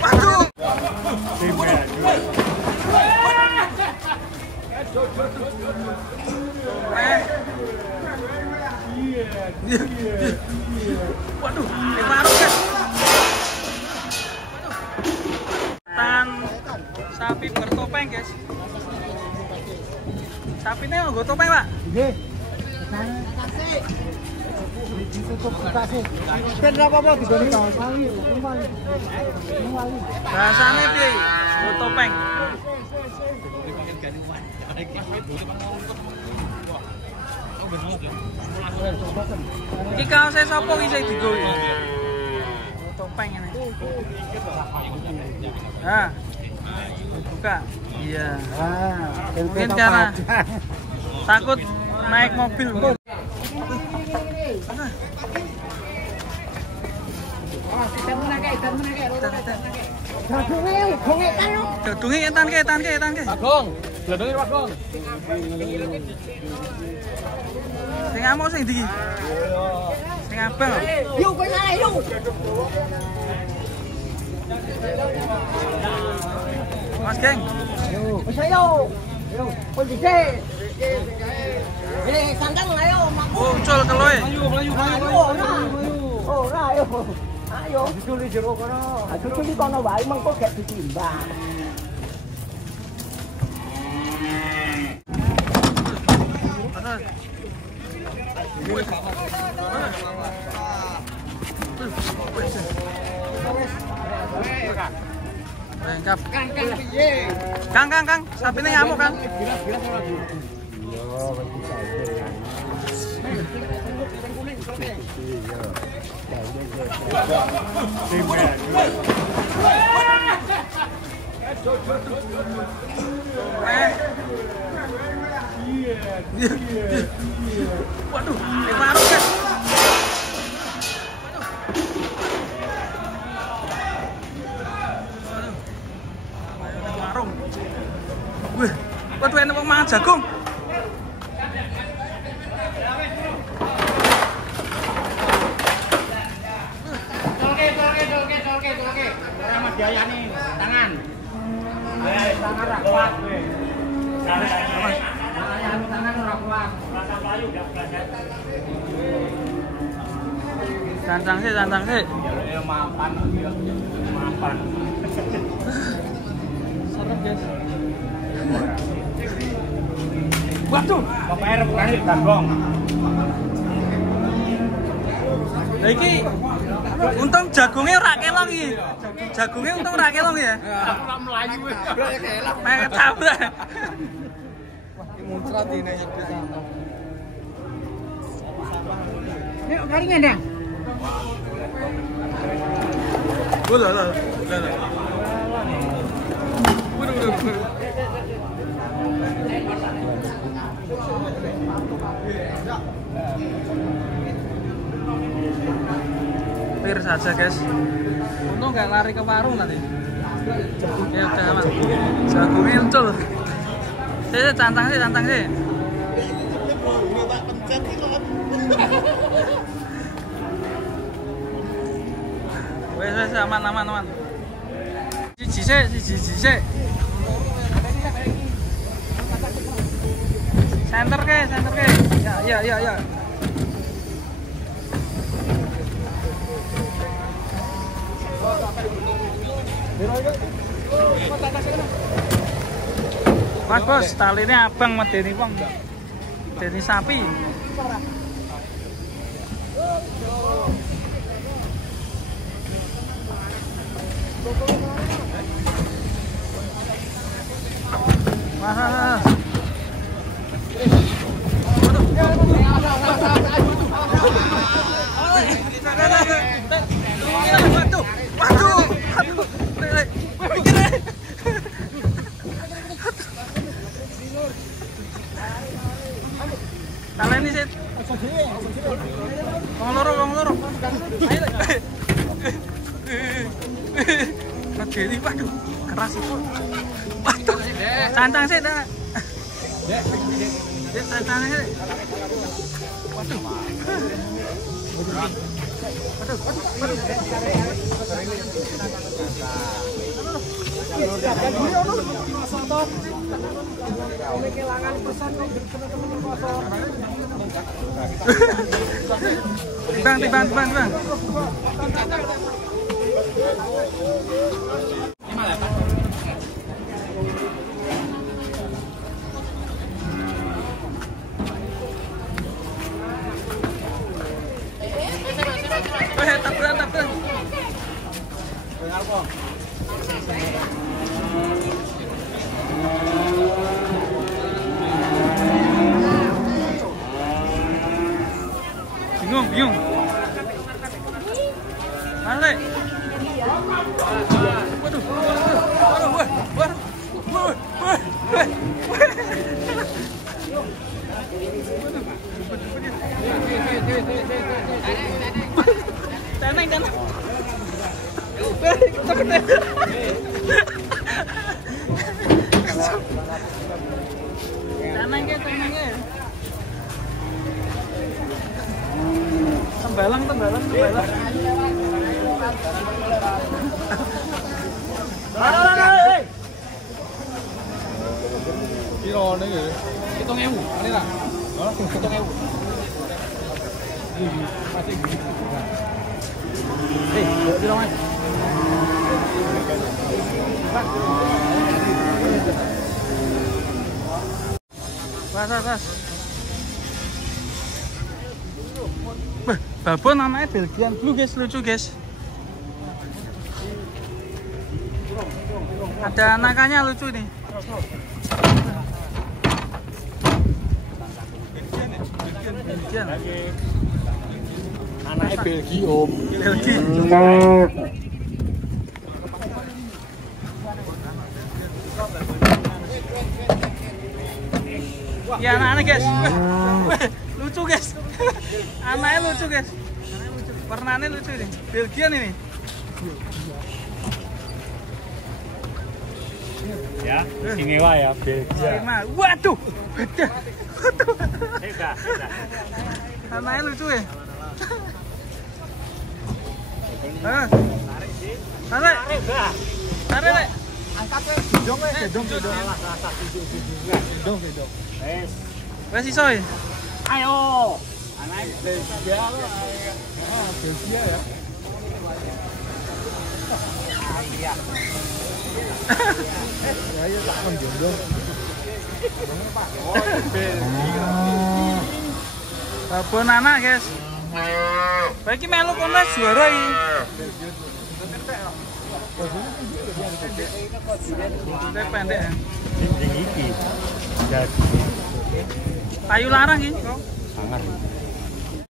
Waduh, waduh. Waduh, maruk guys. Tan sapi bertopeng guys. Sapinya nggak topeng pak? Nggih. Ditutup kasih. Ben apa apa digoni wali. Rasane piye? Nggo topeng. Iki kaose sapa iki sing digo iki? Topeng ini. Nah. Buka. Iya. Mungkin karena takut naik mobil. Gadunge etan ke. Bagong. Gladonge Bagong. Sing ngamuk sing ndi? Sing abang. Yuk, kowe naik yuk. Mas geng. Wis ayo. Yo, kowe dhisik. Sandang ayo, makku. Muncul keloe. Ora ayo. Ayo. Diculi jero kono. Diculi kono wae mengko gak ditimbang. Lengkap. Kang, sapine ngamuk kan? Waduh, maruk guys. Marung. Wih, waduh enak wong mangan jagung. Tolke. Ora Mas Jayani, tangan. Tangan ora kuat kowe. Tangan ora kuat. Rasa payu gak belajar. Sancang sih. Ya mapan. Serem guys. Waduh, KPR bukan Bagong. Lah iki untung jagungnya ora kelong iki. Jagungnya untung ora kelong ya. Ora melayu wis. Mek tabrak. Muncrat ini di sana. Yuk, garingan dah. Lah. Pir saja guys. Untung nggak lari ke warung tadi. Ya udah aman. Jagungnya muncul. Cantang sih. Wes aman. Siji sik. Center ke. Ya. Mas bos, talinya abang medeni wong. Medeni sapi. Wah. Waduh. Taleni sih. Wong loro. Ayo. Medeni waduh, keras itu. Waduh. Cantang sih dah. Dek, cantang sih. Waduh. Bang. Tabrak. Bingung. Balik. Tenang. Tenangnya. Tembalang. Piro niki? 7.000, ini lah. Hah? 7.000. Masih gini. Piro Mas? Pas. Babon namanya Belgian Blue guys, lucu guys. Ada anakannya lucu nih. Belgian. Anaknya Belgium. Ya anak-anak guys. Lucu guys. Anaknya lucu guys. Warnanya lucu nih. Belgian ini. Ya, Singewa ya, Belgia. Waduh. Beda. Anaknya lucu ya. Tarik. Angkatnya gedong. Wes iso ya. Ayo. Anaknya Belgia. Belgia ya. Iya. Ya tak menjondong. Babon anak guys. Bagi melu kono juara iki. Pendek ya. Tinggi iki. Jadi Payu larang iki. sangar.